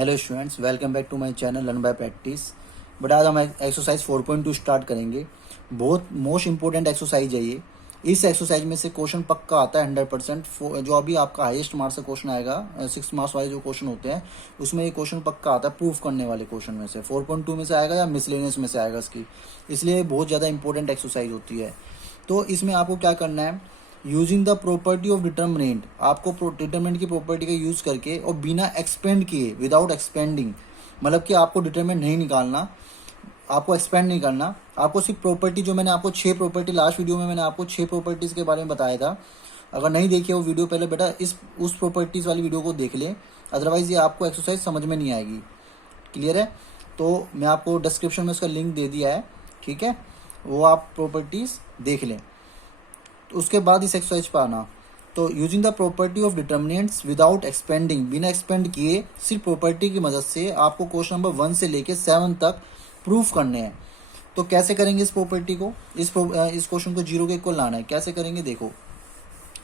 Hello students, welcome back to my channel learn by practice. But आज हम exercise 4.2 start करेंगे। बहुत most important exercise है ये। इस एक्सरसाइज में से क्वेश्चन पक्का आता है 100%। जो अभी आपका हाईएस्ट मार्क्स का क्वेश्चन आएगा 6 मार्क्स वाले जो क्वेश्चन होते हैं उसमें ये क्वेश्चन पक्का आता है। प्रूफ करने वाले क्वेश्चन में से 4.2 में से आएगा या मिसलेनियस में से आएगा इसकी, इसलिए बहुत ज़्यादा इंपॉर्टेंट एक्सरसाइज होती है। तो इसमें आपको क्या करना है, using the property of determinant, आपको डिटर्मिनेंट की प्रॉपर्टी का यूज करके और बिना एक्सपेंड किए, विदाउट एक्सपेंडिंग, मतलब कि आपको डिटर्मिनेंट नहीं निकालना, आपको एक्सपेंड नहीं करना, आपको सिर्फ प्रॉपर्टी, जो मैंने आपको 6 प्रॉपर्टी लास्ट वीडियो में मैंने आपको 6 प्रॉपर्टीज के बारे में बताया था। अगर नहीं देखिए वो वीडियो पहले बेटा उस प्रॉपर्टीज वाली वीडियो को देख लें, अदरवाइज ये आपको एक्सरसाइज समझ में नहीं आएगी। क्लियर है? तो मैं आपको डिस्क्रिप्शन में उसका लिंक दे दिया है, ठीक है, वो आप प्रॉपर्टीज देख लें। तो उसके बाद इस एक्सरसाइज पर आना। तो using the property of determinants without expanding, बिना एक्सपेंड किए सिर्फ प्रॉपर्टी की मदद से आपको क्वेश्चन नंबर 1 से लेके 7 तक प्रूफ करने हैं। तो कैसे करेंगे इस प्रॉपर्टी को, इस क्वेश्चन को 0 के इक्वल लाना है। कैसे करेंगे देखो,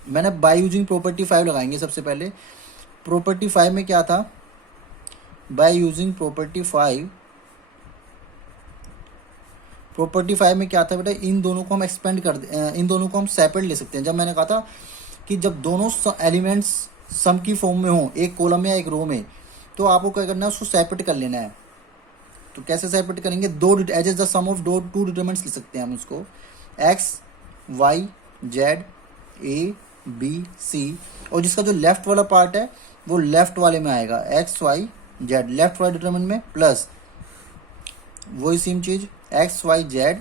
मैंने बाय यूजिंग प्रॉपर्टी 5 लगाएंगे सबसे पहले। प्रॉपर्टी 5 में क्या था, बाय यूजिंग प्रॉपर्टी 5 में क्या था बेटा, इन दोनों को हम एक्सपेंड कर इन दोनों को हम सेपरेट ले सकते हैं। जब मैंने कहा था कि जब दोनों एलिमेंट्स सम की फॉर्म में हो, एक कॉलम में या एक रो में, तो आपको क्या करना है, उसको सेपरेट कर लेना है। तो कैसे सेपरेट करेंगे, दो as is the sum of two determinants लिख सकते हैं हम उसको, X Y Z A B C, और जिसका जो लेफ्ट वाला पार्ट है वो लेफ्ट वाले में आएगा, एक्स वाई जेड लेफ्ट वाले डिटरमिनेंट में, प्लस वही सेम चीज X Y Z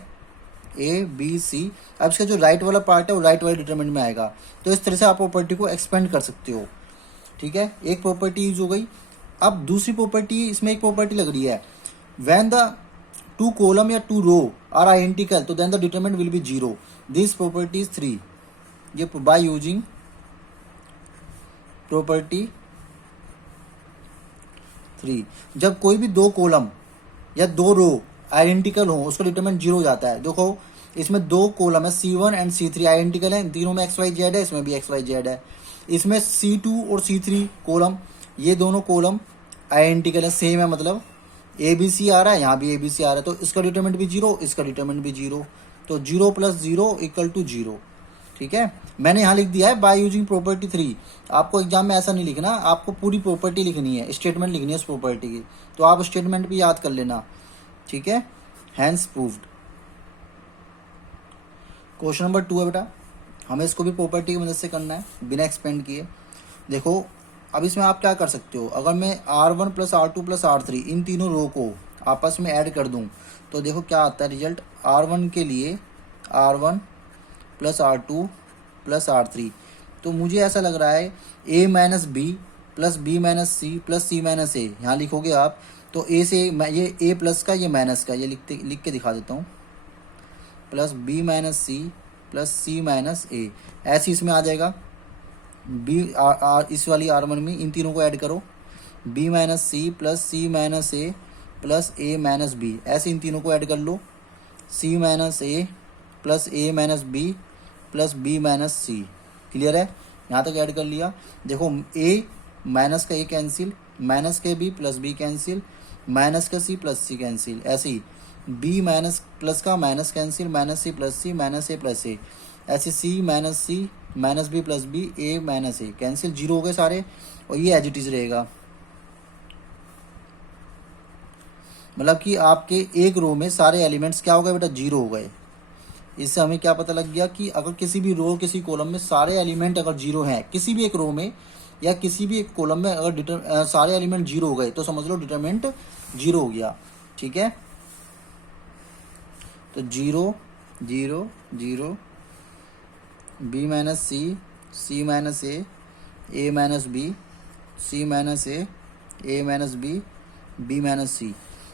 A B C. अब इसका जो राइट वाला पार्ट है वो राइट वाले डिटरमिनेंट में आएगा। तो इस तरह से आप प्रॉपर्टी को एक्सपेंड कर सकते हो, ठीक है। एक प्रॉपर्टी यूज हो गई। अब दूसरी प्रॉपर्टी, इसमें एक प्रॉपर्टी लग रही है, व्हेन द टू कॉलम या टू रो आर आइडेंटिकल तो then the determinant will be 0। This property is 3। ये बाय यूजिंग प्रॉपर्टी 3, जब कोई भी दो कॉलम या दो रो आइडेंटिकल हो उसका डिटरमिनेंट 0 हो जाता है। देखो इसमें दो कॉलम है C1 एंड C3 आइडेंटिकल है, इन तीनों में एक्स वाई जेड है, इसमें भी एक्स वाई जेड है। इसमें C2 और C3 कॉलम, ये दोनों कॉलम आइडेंटिकल है, सेम है, मतलब ABC आ रहा है, यहाँ भी ABC आ रहा है, तो इसका डिटरमिनेंट भी 0, इसका डिटरमिनेंट भी 0। तो 0 + 0 = 0, ठीक है। मैंने यहाँ लिख दिया है बाय यूजिंग प्रॉपर्टी 3। आपको एग्जाम में ऐसा नहीं लिखना, आपको पूरी प्रॉपर्टी लिखनी है, स्टेटमेंट लिखनी है उस प्रॉपर्टी की, तो आप स्टेटमेंट भी याद कर लेना, ठीक है। Hence proved. क्वेश्चन नंबर 2 है बेटा, हमें इसको भी प्रॉपर्टी की मदद से करना है बिना एक्सपेंड किए। देखो अब इसमें आप क्या कर सकते हो, अगर मैं R1 + R2 + R3 इन तीनों रो को आपस में ऐड कर दूं तो देखो क्या आता है रिजल्ट। R1 के लिए R1 + R2 + R3, तो मुझे ऐसा लग रहा है A - B + B - C + C - A, यहाँ लिखोगे आप तो ए से ये ए प्लस का, ये माइनस का, ये लिख के दिखा देता हूँ, plus B - C + C - A, ऐसे इसमें आ जाएगा। बी इस वाली R1 में इन तीनों को ऐड करो, B - C + C - A + A - B, ऐसे इन तीनों को ऐड कर लो, C - A + A - B + B - C। Clear है? यहाँ तक ऐड कर लिया। देखो A माइनस का A कैंसिल, माइनस के B + B कैंसिल, माइनस का C + C कैंसिल, ऐसे ही B माइनस प्लस का minus cancel, -C + C -A + A, ऐसे C - C -B + B A - A cancel, 0 हो गए सारे, और ये एज इट इज रहेगा। मतलब कि आपके एक रो में सारे एलिमेंट्स क्या हो गए बेटा, 0 हो गए। इससे हमें क्या पता लग गया कि अगर किसी भी रो, किसी कॉलम में सारे एलिमेंट अगर 0 हैं, किसी भी एक रो में या किसी भी एक कॉलम में अगर सारे एलिमेंट 0 हो गए तो समझ लो डिटरमिनेंट 0 हो गया, ठीक है। तो 0 0 0 B - C C - A A - B C - A A - B B - C।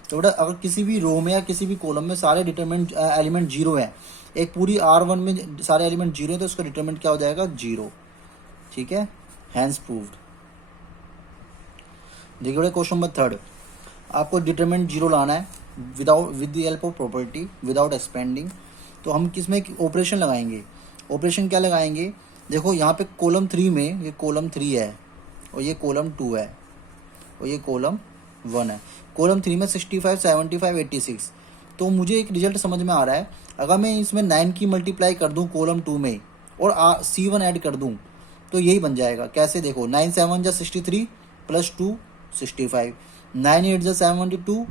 तो बेटा अगर किसी भी रो में या किसी भी कॉलम में सारे डिटरमिनेंट एलिमेंट 0 है, एक पूरी R1 में सारे एलिमेंट 0 है, तो उसका डिटरमिनेंट क्या हो जाएगा, 0, ठीक है। Hence proved. देखिए बेटा क्वेश्चन नंबर 3, आपको डिटरमिनेंट 0 लाना है with the help of property without expanding. तो हम किसमें ऑपरेशन लगाएंगे, ऑपरेशन क्या लगाएंगे, देखो यहाँ पे कॉलम 3 में, ये कॉलम 3 है और ये कॉलम 2 है और ये कॉलम 1 है। कॉलम 3 में 65, 75, 86। तो मुझे एक रिजल्ट समझ में आ रहा है, अगर मैं इसमें 9 की मल्टीप्लाई कर दूं कॉलम 2 में और C1 ऐड कर दूं तो यही बन जाएगा। कैसे देखो, 9 7 जा 63 प्लस 2 65, 9 8 जा 72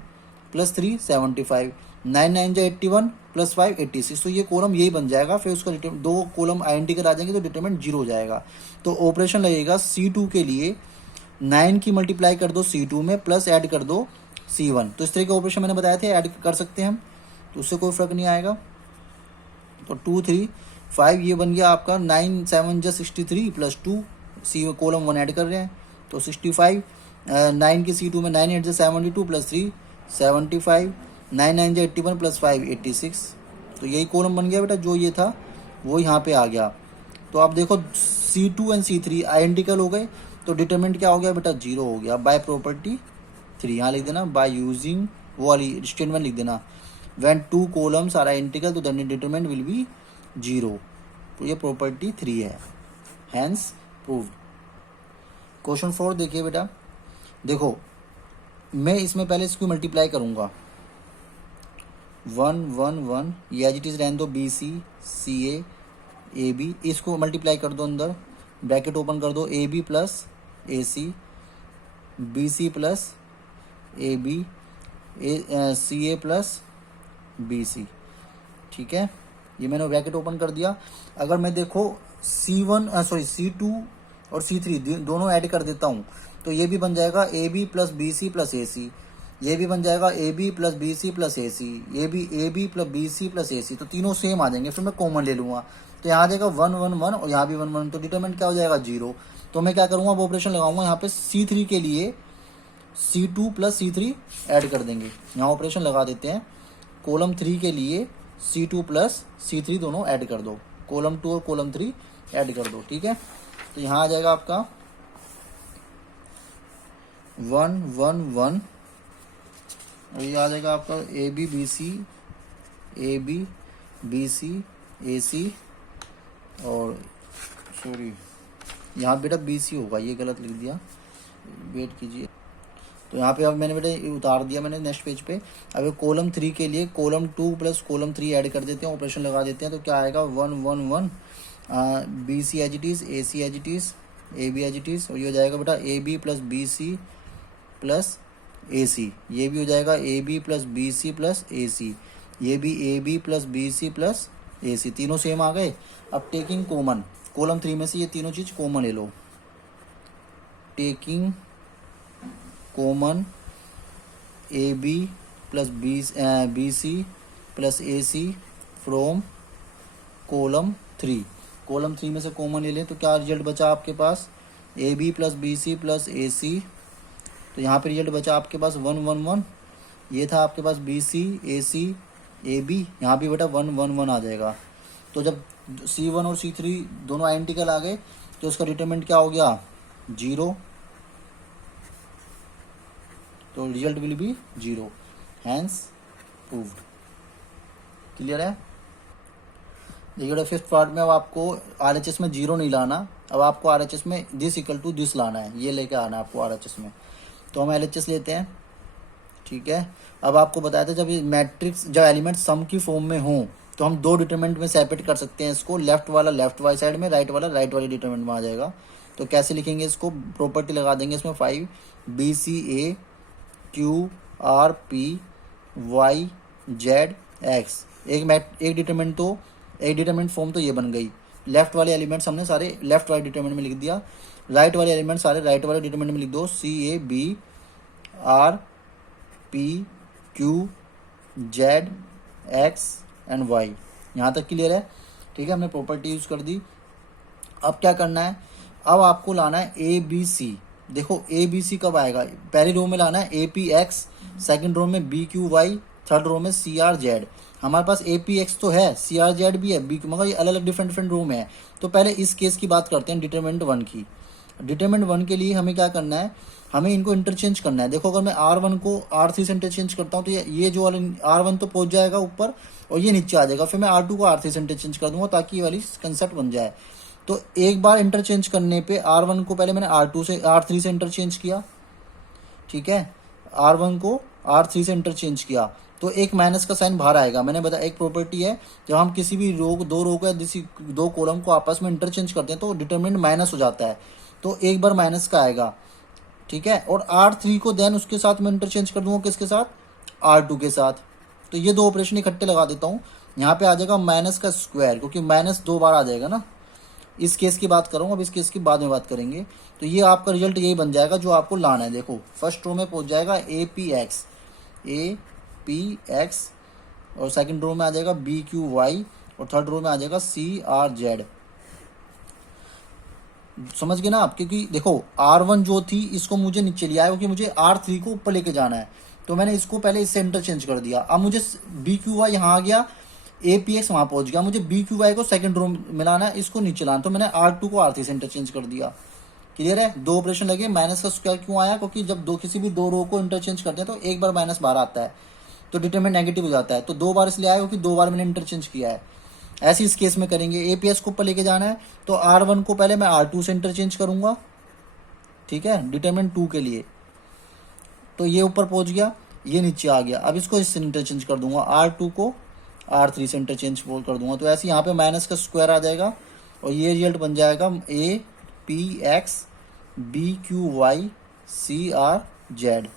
प्लस 3 75, 9 9 जा 81 प्लस 5 86। तो ये कॉलम यही बन जाएगा। फिर उसका दो कॉलम आइडेंटिकल आ जाएंगे तो डिटरमिनेंट 0 हो जाएगा। तो ऑपरेशन लगेगा C2 के लिए 9 की मल्टीप्लाई कर दो C2 में प्लस ऐड कर दो C1। तो इस तरह के ऑपरेशन मैंने बताए थे, ऐड कर सकते हैं हम, तो उससे कोई फर्क नहीं आएगा। तो 2 3 5 ये बन गया आपका 9 7 जा 63 प्लस 2 सी कॉलम 1 ऐड कर रहे हैं तो 65, 9 की C2 में 9 8 जा 72 प्लस 3 75, 9 9 जा 81 प्लस 5 86। तो यही कॉलम बन गया बेटा, जो ये था वो यहाँ पे आ गया। तो आप देखो C2 एंड C3 आइडेंटिकल हो गए तो डिटरमिनेंट क्या हो गया बेटा, 0 हो गया। बाय प्रॉपर्टी 3 यहाँ लिख देना, बाय यूजिंग वो वाली स्टेटमेंट लिख देना, व्हेन 2 कॉलम्स आर आइडेंटिकल तो देन डिटरमिनेंट विल बी 0। तो ये प्रॉपर्टी 3 है, हैंस प्रूव्ड। क्वेश्चन 4 देखिए बेटा, देखो मैं इसमें पहले इसको मल्टीप्लाई करूंगा 1 1 1, ये एज इट इज रहने दो, BC CA AB, इसको मल्टीप्लाई कर दो, अंदर ब्रैकेट ओपन कर दो, AB plus AC BC plus AB CA plus BC। ठीक है, ये मैंने ब्रैकेट ओपन कर दिया। अगर मैं देखो C2 और C3 दोनों ऐड कर देता हूँ तो ये भी बन जाएगा AB plus BC plus AC, ये भी बन जाएगा AB plus BC plus AC, ये भी AB plus BC plus AC। तो तीनों सेम आ जाएंगे। फिर मैं कॉमन ले लूँगा तो यहाँ आ जाएगा 1 1 1 और यहाँ भी 1 1, तो डिटरमिनेंट क्या हो जाएगा, 0। तो मैं क्या करूँगा, अब ऑपरेशन लगाऊंगा यहाँ पे C3 के लिए C2 प्लस C3 ऐड कर देंगे। यहाँ ऑपरेशन लगा देते हैं, कॉलम 3 के लिए C2 प्लस C3 दोनों ऐड कर दो, कॉलम 2 और कॉलम 3 ऐड कर दो। ठीक है, तो यहाँ आ जाएगा आपका 1 1 1 और ये आ जाएगा आपका AB BC AC और सॉरी यहाँ बेटा BC होगा, ये गलत लिख दिया, वेट कीजिए। तो यहाँ पे अब मैंने बेटा उतार दिया मैंने नेक्स्ट पेज पे। अब कॉलम 3 के लिए कॉलम 2 प्लस कॉलम 3 ऐड कर देते हैं, ऑपरेशन लगा देते हैं। तो क्या आएगा, 1 1 1 BC as it is, AC as it is, AB as it is, और ये हो जाएगा बेटा AB plus BC plus AC, ये भी हो जाएगा AB plus BC plus AC, ये भी AB plus BC plus AC, तीनों सेम आ गए। अब टेकिंग कॉमन, कॉलम 3 में से ये तीनों चीज कॉमन ले लो, taking common AB plus BC plus AC from column 3। Column 3 में से कॉमन ले लें तो क्या रिजल्ट बचा आपके पास, AB plus BC plus AC। तो यहाँ पे रिजल्ट बचा आपके पास 1 1 1, ये था आपके पास BC AC AB, यहाँ भी बेटा 1 1 1 आ जाएगा। तो जब C1 और C3 दोनों आइडेंटिकल आ गए तो उसका डिटरमिनेंट क्या हो गया, 0। तो result will be 0, hence proved. Clear है। देखिए 5th पार्ट में अब आपको RHS में 0 नहीं लाना, अब आपको RHS में दिस इक्वल टू दिस लाना है, ये लेके आना है आपको RHS में। तो हम LHS लेते हैं। ठीक है, अब आपको बताया था जब ये मैट्रिक्स, जब एलिमेंट सम की फॉर्म में हो तो हम दो डिटरमिनेंट में सेपरेट कर सकते हैं इसको, लेफ्ट वाला लेफ्ट वाली साइड में, राइट वाला राइट वाली डिटरमिनेंट में आ जाएगा। तो कैसे लिखेंगे इसको, प्रॉपर्टी लगा देंगे इसमें 5 BCA QRP Y Z X, एक डिटरमिनेंट, तो एक डिटरमिनेंट फॉर्म तो ये बन गई। लेफ्ट वाले एलिमेंट्स हमने सारे लेफ्ट वाले डिटरमिनेंट में लिख दिया, राइट वाले एलिमेंट सारे राइट वाले डिटरमिनेंट में लिख दो, CA BRP Q Z X and Y। यहाँ तक क्लियर है। ठीक है, हमने प्रॉपर्टी यूज कर दी। अब क्या करना है, अब आपको लाना है ABC। देखो ABC कब आएगा, पहली रो में लाना है APX, सेकंड रो में BQY, थर्ड रो में CRZ। हमारे पास APX तो है, CRZ भी है, BQ, मगर ये अलग अलग डिफरेंट डिफरेंट रो में है। तो पहले इस केस की बात करते हैं, डिटरमिनेंट 1 की। डिटरमिनेंट 1 के लिए हमें क्या करना है, हमें इनको इंटरचेंज करना है। देखो अगर मैं R1 को R3 से इंटरचेंज करता हूँ तो ये जो वाला R1 तो पहुंच जाएगा ऊपर और ये नीचे आ जाएगा, फिर मैं R2 को R3 से इंटरचेंज कर दूंगा ताकि ये वाली कंसेप्ट बन जाए। तो एक बार इंटरचेंज करने पे R1 को पहले मैंने R3 से इंटरचेंज किया। ठीक है, R1 को R3 से इंटरचेंज किया तो एक माइनस का साइन बाहर आएगा। मैंने बताया एक प्रॉपर्टी है, जब हम किसी भी रो, दो रो को या किसी दो कॉलम को आपस में इंटरचेंज करते हैं तो डिटरमिनेंट माइनस हो जाता है, तो एक बार माइनस का आएगा, ठीक है। और R3 को देन उसके साथ मैं इंटरचेंज कर दूंगा, किसके साथ, R2 के साथ। तो ये दो ऑपरेशन इकट्ठे लगा देता हूँ, यहाँ पे आ जाएगा माइनस का स्क्वायर, क्योंकि माइनस दो बार आ जाएगा ना। इस केस की बात कर रहा हूँ, अब इस केस की बाद में बात करेंगे। तो ये आपका रिजल्ट यही बन जाएगा जो आपको लाना है। देखो फर्स्ट रो में पहुंच जाएगा ए पी एक्स, और सेकंड रो में आ जाएगा बी क्यू वाई, और थर्ड रो में आ जाएगा सी आर जेड। समझ गए ना आप, क्योंकि देखो R1 जो थी इसको मुझे नीचे लिया है क्योंकि मुझे R3 को ऊपर लेके जाना है, तो मैंने इसको पहले इससे इंटरचेंज कर दिया। अब मुझे बी क्यू वाई यहाँ आ गया, ए पी एक्स वहां पहुंच गया, मुझे बी क्यू वाई को सेकंड रो मिलाना है, इसको नीचे लाना, तो मैंने R2 को R3 से इंटरचेंज कर दिया। क्लियर है, दो ऑपरेशन लगे। माइनस का स्क्वायर क्यों आया, क्योंकि जब दो किसी भी दो रो को इंटरचेंज करते हैं तो एक बार माइनस बाहर आता है, तो डिटरमिनेंट नेगेटिव हो जाता है, तो दो बार इसलिए आया क्योंकि दो बार मैंने इंटरचेंज किया है। ऐसे इस केस में करेंगे, एपीएस को ऊपर लेके जाना है तो R1 को पहले मैं R2 से इंटरचेंज करूंगा, ठीक है, डिटरमिनेंट 2 के लिए। तो ये ऊपर पहुंच गया, ये नीचे आ गया, अब इसको इससे इंटरचेंज कर दूंगा, R2 को R3 से इंटरचेंज कर दूंगा, तो ऐसे यहाँ पे माइनस का स्क्वायर आ जाएगा, और ये रिजल्ट बन जाएगा A P X B Q Y C R Z.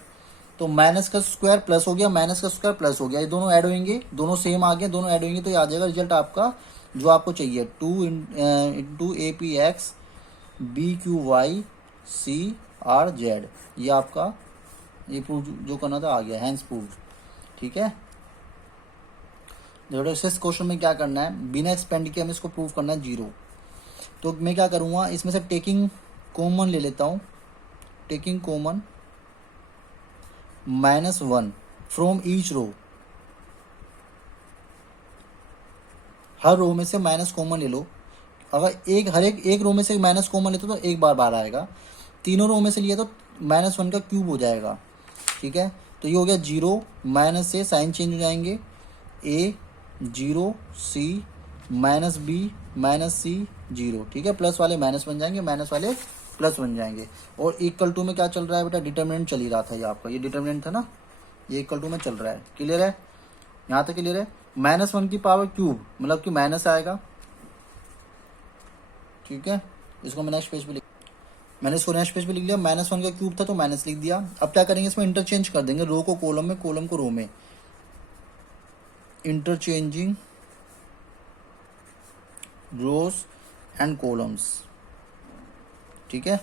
तो माइनस का स्क्वायर प्लस हो गया, माइनस का स्क्वायर प्लस हो गया, ये दोनों ऐड होंगे, दोनों सेम आ गए, दोनों ऐड होंगे, तो ये आ जाएगा रिजल्ट आपका जो आपको चाहिए, 2 into A P X B Q Y C R Z. ये आपका ये प्रूव जो करना था आ गया, हैंस प्रूव, ठीक है। इस क्वेश्चन में क्या करना है, बिना एक्सपेंड किए हमें इसको प्रूव करना है 0। तो मैं क्या करूँगा, इसमें से टेकिंग कॉमन ले लेता हूँ, taking common -1 from each row, हर रो में से माइनस कॉमन ले लो। अगर हर एक रो में से माइनस कॉमन लेते तो एक बार बाहर आएगा, तीनों रो में से लिया तो -1 का क्यूब हो जाएगा, ठीक है। तो ये हो गया 0, माइनस से साइन चेंज हो जाएंगे, ए 0 C minus B minus C 0, ठीक है। प्लस वाले माइनस बन जाएंगे, माइनस वाले प्लस बन जाएंगे, और इक्वल टू में क्या चल रहा है बेटा, डिटरमिनेंट चल ही रहा था, ये आपका ये डिटरमिनेंट था ना, ये इक्वल टू में चल रहा है। क्लियर है, यहाँ तक क्लियर है। -1 की पावर क्यूब मतलब कि माइनस आएगा, ठीक है। इसको मैं नेक्स्ट पेज पे मैंने इसको नेक्स्ट पेज पे लिख लिया, -1 का क्यूब था तो माइनस लिख दिया। अब क्या करेंगे, इसमें इंटरचेंज कर देंगे, रो को कॉलम में, कॉलम को रो में, इंटरचेंजिंग रोज एंड कॉलम्स, ठीक है।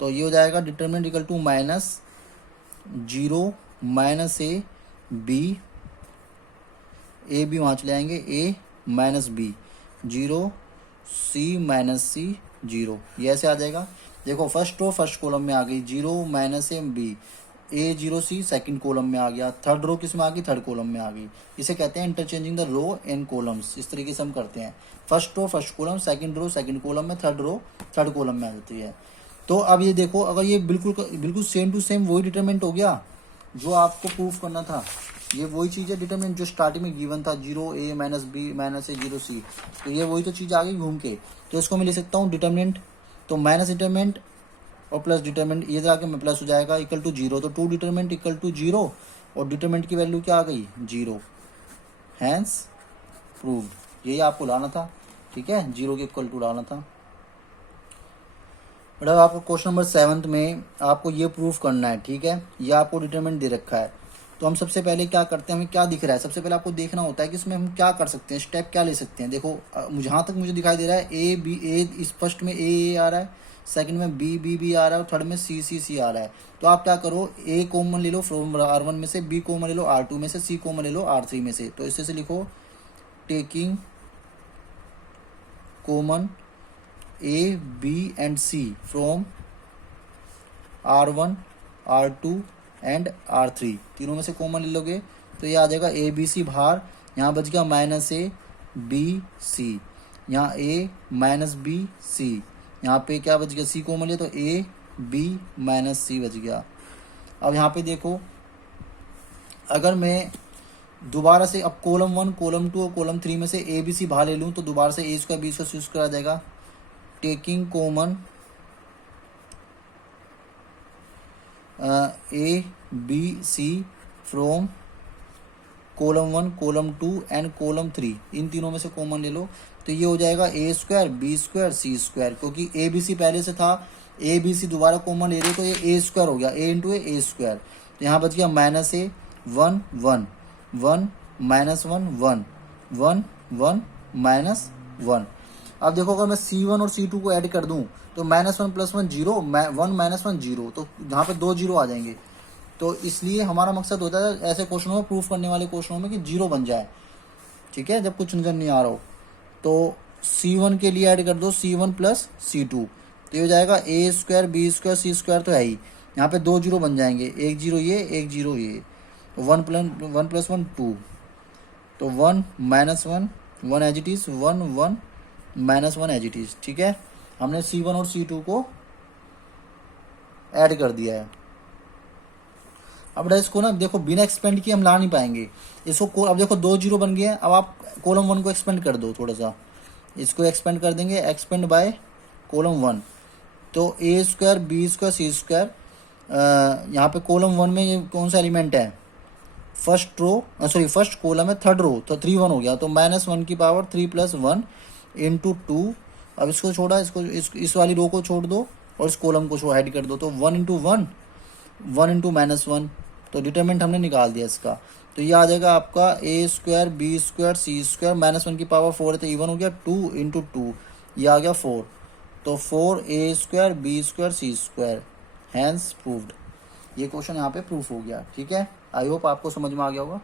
तो ये हो जाएगा determinant equal to -0 minus A B वहाँ चले आएंगे, A minus B 0 C minus C 0, ये ऐसे आ जाएगा। देखो फर्स्ट रो फर्स्ट कॉलम में आ गई, 0 minus A B, A 0 C second column में आ गया, थर्ड रो किस में आ गई, थर्ड कॉलम में आ गई। इसे कहते हैं interchanging the row and columns, इस तरीके से हम करते हैं। First row first column, second row second column में, थर्ड रो थर्ड कॉलम में आ जाती है। तो अब ये देखो, अगर ये बिल्कुल सेम टू सेम वही डिटरमिनेंट हो गया जो आपको प्रूफ करना था, ये वही चीज़ है डिटरमिनेंट जो स्टार्टिंग में गिवन था, 0 ए माइनस बी माइनस ए 0 सी, तो ये वही तो चीज़ आ गई घूम के। तो इसको मैं लिख सकता हूँ डिटरमिनेंट, तो माइनस डिटरमिनेंट और प्लस डिटरमिनेंट, ये जाके में प्लस हो जाएगा, इक्वल टू 0, तो 2 डिटरमिनेंट इक्वल टू 0, और डिटरमिनेंट की वैल्यू क्या आ गई, 0, हैंस प्रूव्ड। यही आपको लाना था, ठीक है, 0 के इक्वल टू लाना था। मतलब आपको क्वेश्चन नंबर 7 में आपको ये प्रूफ करना है, ठीक है। ये आपको डिटरमिनेंट दे रखा है, तो हम सबसे पहले क्या करते हैं, हमें क्या दिख रहा है, सबसे पहले आपको देखना होता है कि इसमें हम क्या कर सकते हैं, स्टेप क्या ले सकते हैं। देखो जहाँ तक मुझे दिखाई दे रहा है, ए बी, ए इस फर्स्ट में ए आ रहा है, सेकंड में बी बी बी आ रहा है, और थर्ड में सी सी सी आ रहा है। तो आप क्या करो, ए कॉमन ले लो फ्रॉम R1 में से, बी कॉमन ले लो R2 में से, सी कॉमन ले लो R3 में से। तो इससे लिखो taking common A B and C from R1 R2 and R3, तीनों में से कॉमन ले लोगे तो ये आ जाएगा ए बी सी बाहर, यहाँ बच गया माइनस ए बी सी, यहाँ ए माइनस बी सी, यहाँ पे क्या बच गया, सी कॉमन ले तो ए बी माइनस सी बच गया। अब यहाँ पे देखो, अगर मैं दोबारा से अब कॉलम 1 कॉलम 2 और कॉलम 3 में से ए बी सी बाहर ले लूँ तो दोबारा से A square B square C square आ जाएगा। Taking common A B C from column 1 column 2 and column 3, इन तीनों में से कॉमन ले लो तो ये हो जाएगा ए square B square C square, क्योंकि ए बी सी पहले से था, ए बी सी दोबारा कॉमन ले रहे तो ये ए स्क्वायर हो गया, ए इंटू ए स्क्वायर। तो यहाँ बच गया माइनस ए 1 1 1 माइनस 1 1 1 1 माइनस 1। अब देखो अगर मैं C1 और C2 को ऐड कर दूं तो -1 + 1 0, 1 - 1 0, तो यहाँ पे 2 जीरो आ जाएंगे। तो इसलिए हमारा मकसद होता है ऐसे क्वेश्चनों में, प्रूफ करने वाले क्वेश्चनों में, कि जीरो बन जाए, ठीक है, जब कुछ नजर नहीं आ रहा हो। तो C1 के लिए ऐड कर दो C1 + C2, तो ये हो जाएगा ए square B square C square, तो है ही, यहाँ पे 2 जीरो बन जाएंगे, एक जीरो ये एक जीरो ये, तो 1 + 1 2, तो 1 - 1 1 as it is, 1 1 -1 as it is, ठीक है। हमने C1 और C2 को ऐड कर दिया है। अब इसको ना देखो बिना एक्सपेंड किए हम ला नहीं पाएंगे इसको। अब देखो 2 जीरो बन गए हैं, अब आप कॉलम 1 को एक्सपेंड कर दो, थोड़ा सा इसको एक्सपेंड कर देंगे, एक्सपेंड बाय कॉलम 1, तो ए square B square C square, यहाँ पे कॉलम 1 में ये कौन सा एलिमेंट है, first row, sorry first column है, थर्ड रो, तो 3 1 हो गया, तो -1 की पावर 3 + 1 × 2। अब इसको छोड़ा, इसको इस वाली रो को छोड़ दो और इस कॉलम को ऐड कर दो, तो 1 × 1 1 × -1, तो डिटरमिनेंट हमने निकाल दिया इसका। तो ये आ जाएगा आपका ए square B square C square, -1 की पावर 4 है तो इवन हो गया, 2 × 2, ये आ गया 4, तो 4a square B square C square, hence proved. ये क्वेश्चन यहाँ पे प्रूफ हो गया, ठीक है। आई होप आपको समझ में आ गया होगा।